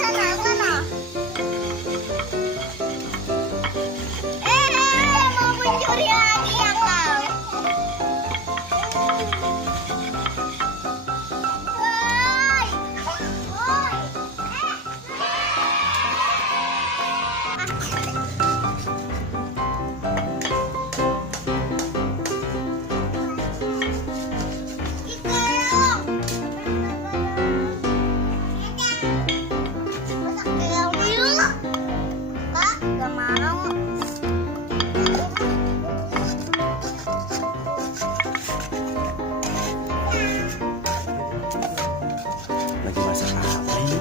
sana, sana. Mau mencuri lagi ya kau? Woi, woi. Lagi masak apa ini?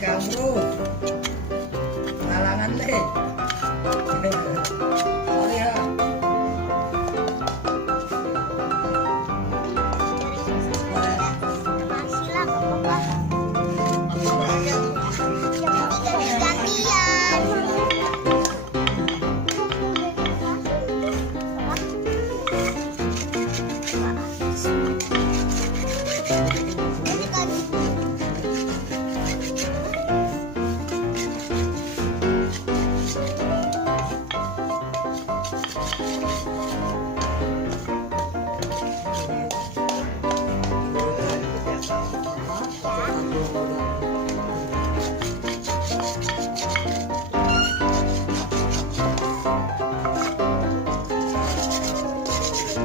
Kamu halangan deh. Oh ya. Arsyla, apa-apa. Gantian.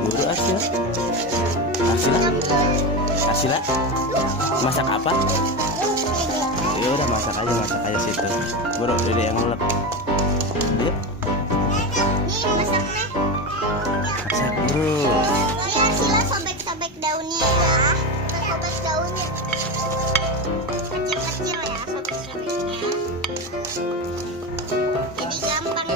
Guru Arsyla. Arsyla. Arsyla. Masak apa? Ya udah masak aja situ. Bro, dede yang ngulek. Yuk, Nih, masak nih. masak bro. Ini Arsyla sobek-sobek daunnya ya. Kita sobek daunnya. Kecil-kecil ya sobek-sobeknya. Jadi gampang.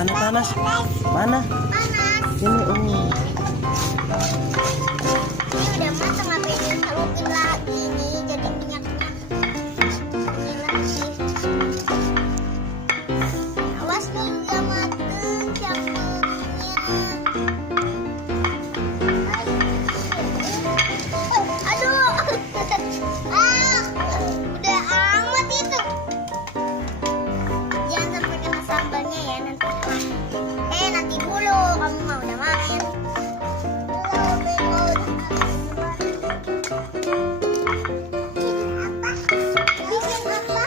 Mana panas? Mana? Panas. Ini Ini udah matang, ngapain dicelupin lagi nih, jadi minyaknya. Ini lagi. Awas nih, udah mateng jamurnya. Aduh. Udah amat itu. Jangan sampai kena sambalnya ya nanti. Nanti dulu, kamu mau udah main. Bikin apa?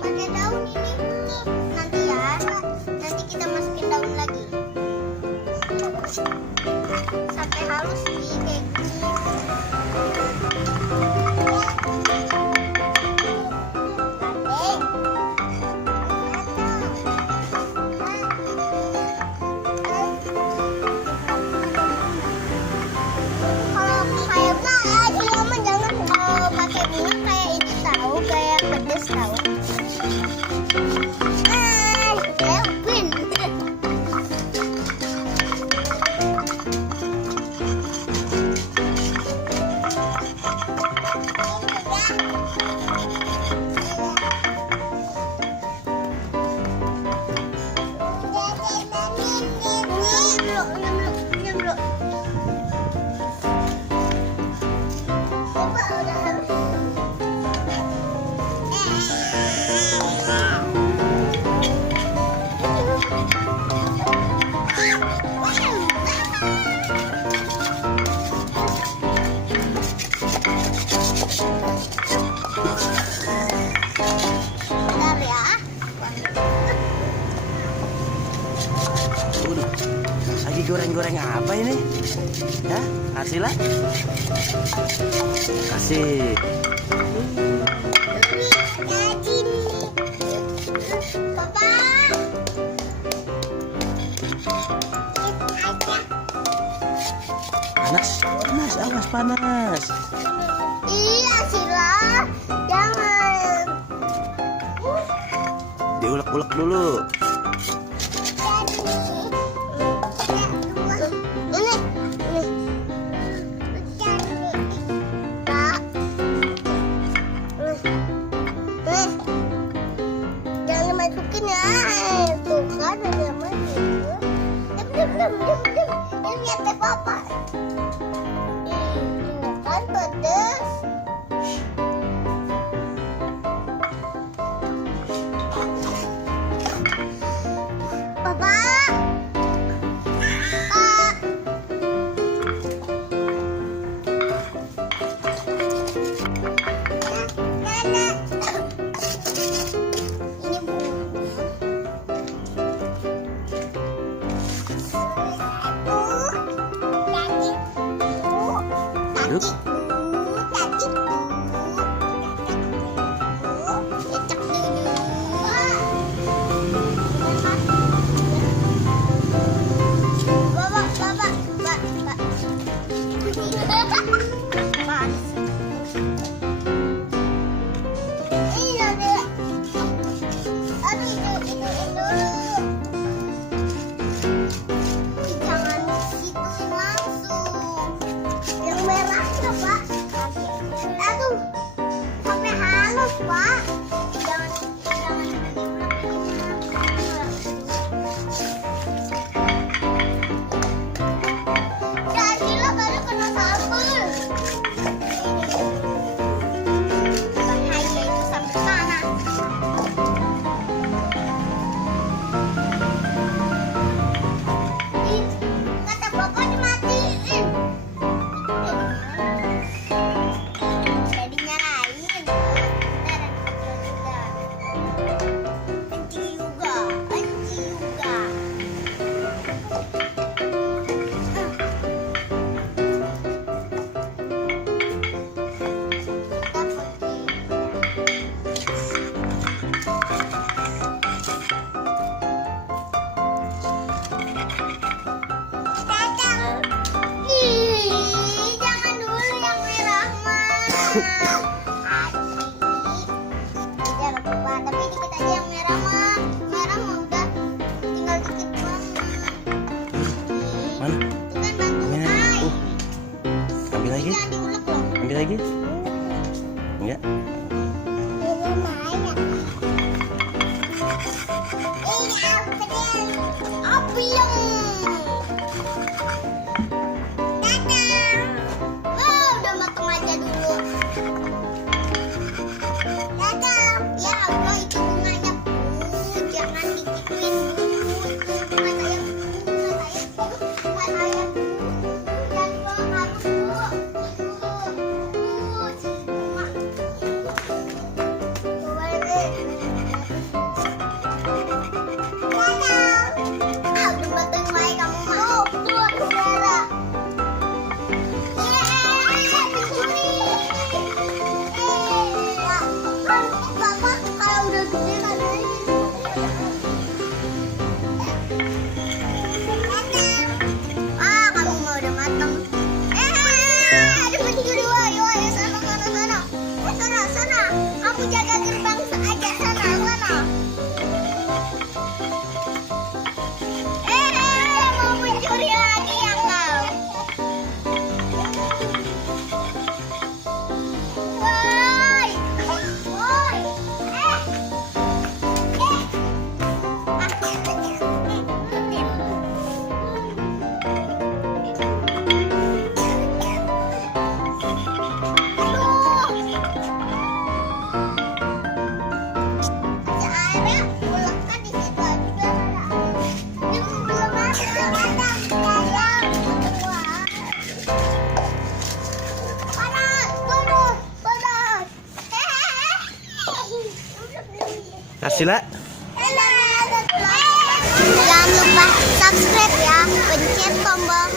Pakai daun ini. Nanti ya. Nanti kita masukin daun lagi. Sampai halus nih kayak gini. Lagi goreng-goreng apa ini? Ya, Arsyla? Kasih. Panas, panas, awas panas. Iya, Arsyla, jangan. Diulek-ulek dulu. Jangan masukin ya, tuh kan udah masuk. Diam. Ini lihat teh papa. Ini kan pedes. Papa. Duduk. Jangan disituin langsung. Yang merah apa? Arsyla. Jangan lupa subscribe ya, pencet tombol